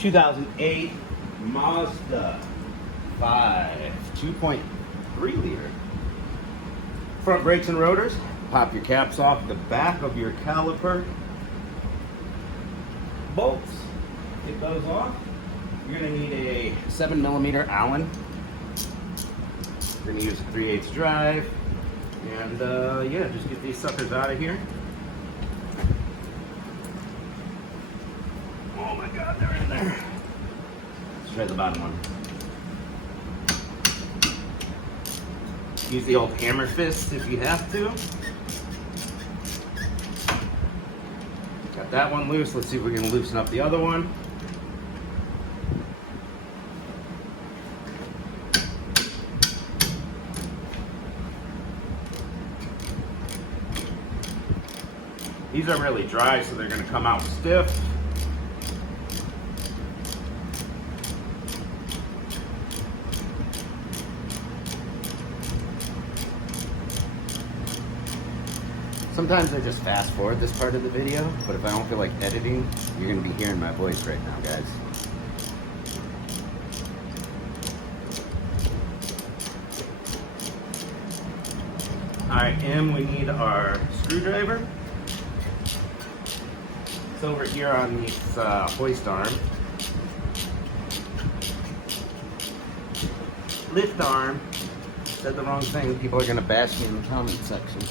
2008 Mazda 5 2.3 liter. Front brakes and rotors. Pop your caps off the back of your caliper bolts. Get those off. You're going to need a 7mm Allen. We're going to use a 3/8 drive. And yeah, just get these suckers out of here. Oh my God, they're in there. Let's try the bottom one. Use the old hammer fist if you have to. Got that one loose. Let's see if we can loosen up the other one. These are really dry, so they're going to come out stiff. Sometimes I just fast forward this part of the video, but if I don't feel like editing, you're going to be hearing my voice right now, guys. Alright, and we need our screwdriver. It's over here on this hoist arm. Lift arm. Said the wrong thing. People are going to bash me in the comment section.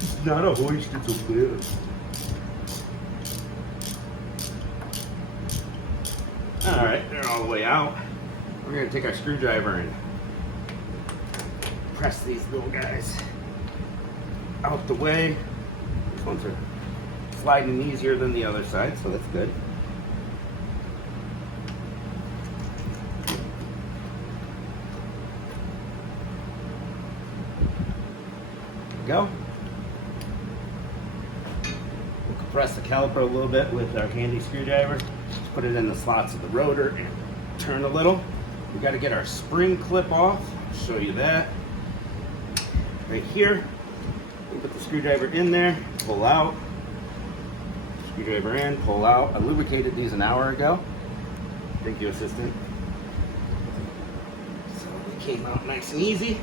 It's not a hoist, it's a lift. Alright, they're all the way out. We're going to take our screwdriver and press these little guys out the way. These ones are sliding easier than the other side, so that's good. There we go. We'll compress the caliper a little bit with our handy screwdriver. Just put it in the slots of the rotor and turn a little. We got to get our spring clip off. I'll show you that. Right here, we put the screwdriver in there, pull out, screwdriver in, pull out. I lubricated these an hour ago. Thank you, assistant. So they came out nice and easy.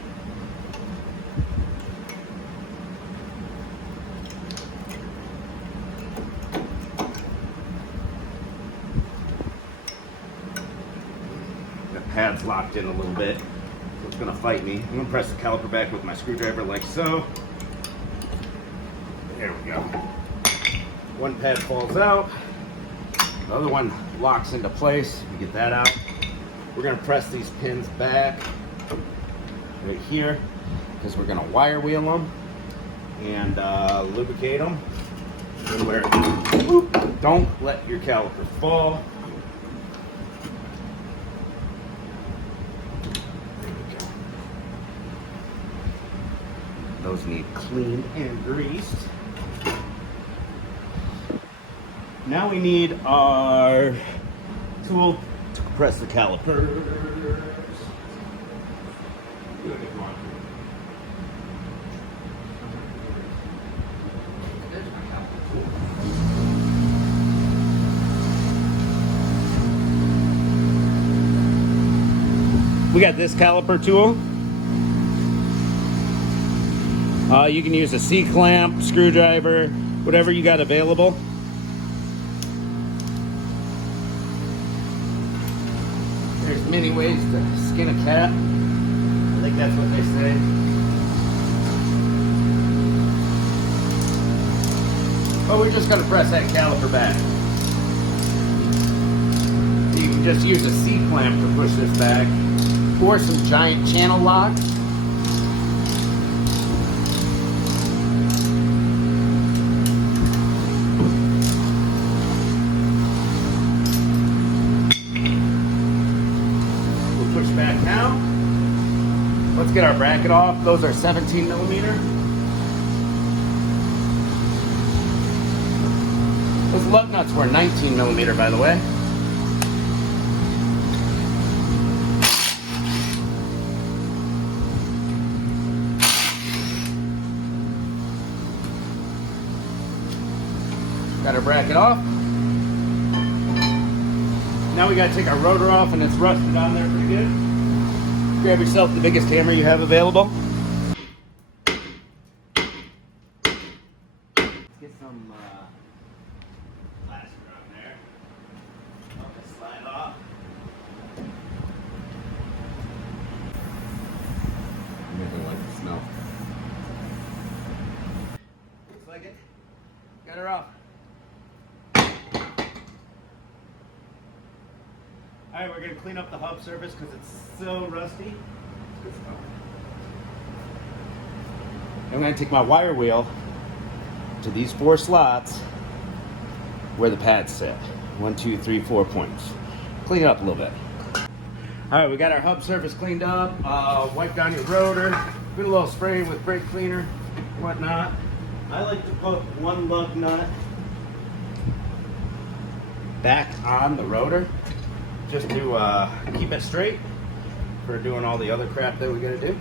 The pad's locked in a little bit. It's going to fight me. I'm going to press the caliper back with my screwdriver like so. There we go. One pad falls out. The other one locks into place. We get that out. We're going to press these pins back right here because we're going to wire wheel them and lubricate them. Don't let your caliper fall. Those need cleaned and greased. Now we need our tool to compress the calipers. We got this caliper tool. You can use a C-clamp, screwdriver, whatever you got available. There's many ways to skin a cat. I think that's what they say. But we're just going to press that caliper back. You can just use a C-clamp to push this back, or some giant channel locks. Back now. Let's get our bracket off. Those are 17mm. Those lug nuts were 19mm, by the way. Got our bracket off. Now we gotta take our rotor off, and it's rusted on there pretty good. Grab yourself the biggest hammer you have available. Let's get some plaster on there. Help it slide off. I really like the smell. Looks like it. Got her off. Alright, we're going to clean up the hub surface because it's so rusty. I'm going to take my wire wheel to these 4 slots where the pads sit. 1, 2, 3, 4 points. Clean it up a little bit. Alright, we got our hub surface cleaned up. Wipe down your rotor. Put a little spray with brake cleaner, whatnot. I like to put one lug nut back on the rotor, just to keep it straight for doing all the other crap that we gotta do.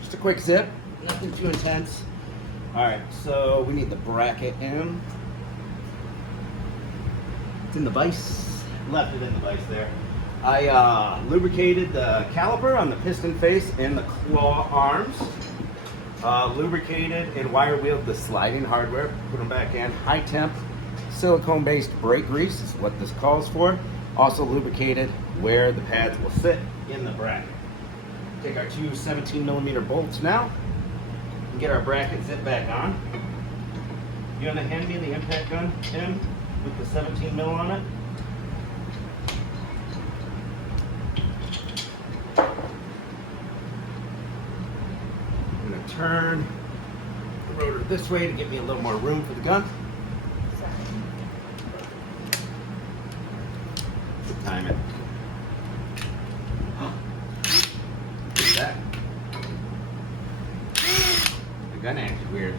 Just a quick zip, nothing too intense. Alright, so we need the bracket in. It's in the vise. Left it in the vise there. I lubricated the caliper on the piston face and the claw arms. Lubricated and wire wheeled the sliding hardware, put them back in. High temp silicone based brake grease is what this calls for. Also lubricated where the pads will sit in the bracket. Take our 2 17mm bolts now and get our bracket zip back on. You want to hand me the impact gun, Tim, with the 17mm on it? Turn the rotor this way to give me a little more room for the gun. Good time it. Look at that. The gun acted weird.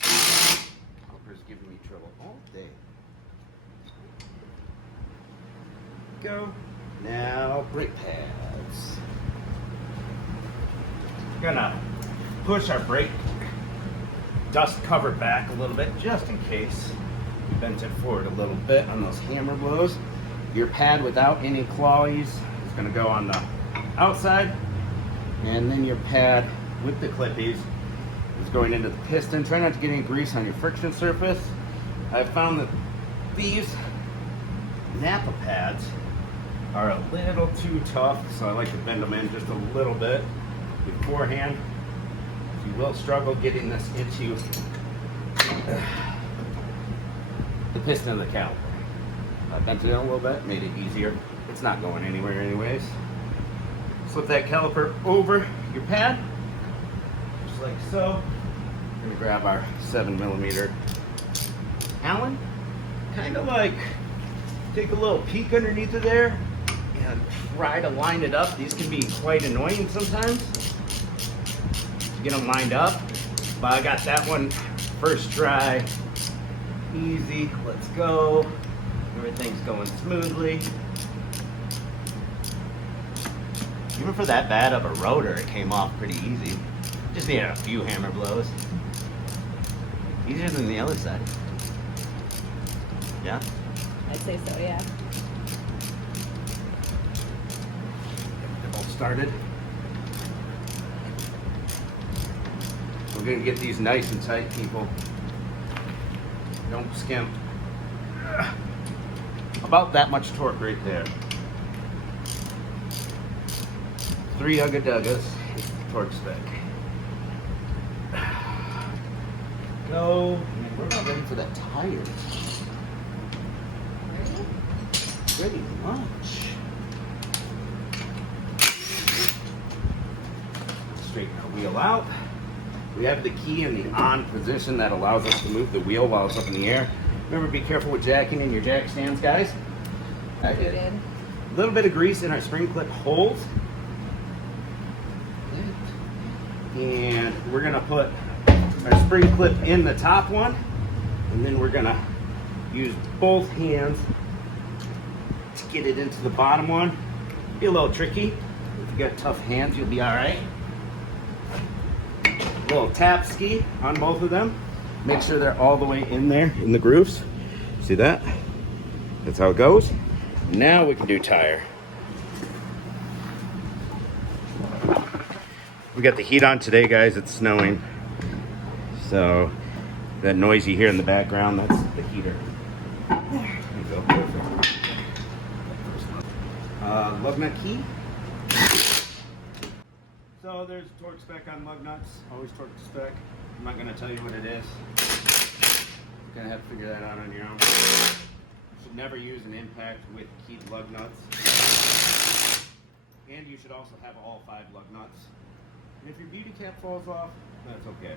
Caliper's giving me trouble all day. Go. Now brake pads. We're gonna push our brake dust cover back a little bit just in case. We bent it forward a little bit on those hammer blows. Your pad without any clawies is gonna go on the outside, and then your pad with the clippies is going into the piston. Try not to get any grease on your friction surface. I've found that these Napa pads are a little too tough, so I like to bend them in just a little bit beforehand. You will struggle getting this into the piston of the caliper. I bent it in a little bit, made it easier. It's not going anywhere anyways. Slip that caliper over your pad, just like so. We're gonna grab our 7mm Allen, kind of like take a little peek underneath of there and try to line it up. These can be quite annoying sometimes to get them lined up, but I got that one first try. Easy, let's go. Everything's going smoothly. Even for that bad of a rotor, it came off pretty easy. Just needed a few hammer blows. Easier than the other side. Yeah? I'd say so, yeah. All started. We're gonna get these nice and tight, people. Don't skimp. About that much torque right there. 3 Ugga-Duggas is the torque spec. Go. Man, we're not ready for that tire. Pretty much. Straighten our wheel out. We have the key in the on position that allows us to move the wheel while it's up in the air. Remember, be careful with jacking in your jack stands, guys. I did. A little bit of grease in our spring clip holes. And we're gonna put our spring clip in the top one, and then we're gonna use both hands to get it into the bottom one. Be a little tricky. If you got tough hands, you'll be all right. Little tap ski on both of them. Make sure they're all the way in there in the grooves. See that? That's how it goes. Now we can do tire. We got the heat on today, guys. It's snowing. So that noise you hear in the background, that's the heater. There you go. Perfect. Lug nut key. So there's a torque spec on lug nuts. Always torque to spec. I'm not going to tell you what it is. You're going to have to figure that out on your own. You should never use an impact with keyed lug nuts. And you should also have all 5 lug nuts. And if your beauty cap falls off, that's okay.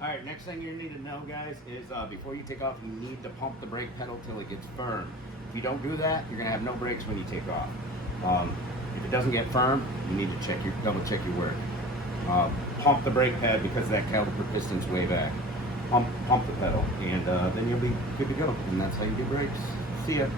Alright, next thing you need to know, guys, is before you take off, you need to pump the brake pedal till it gets firm. If you don't do that, you're going to have no brakes when you take off. If it doesn't get firm, you need to double check your work. Pump the brake pad because that caliper piston's way back. Pump the pedal, and then you'll be good to go. And that's how you do brakes. See ya.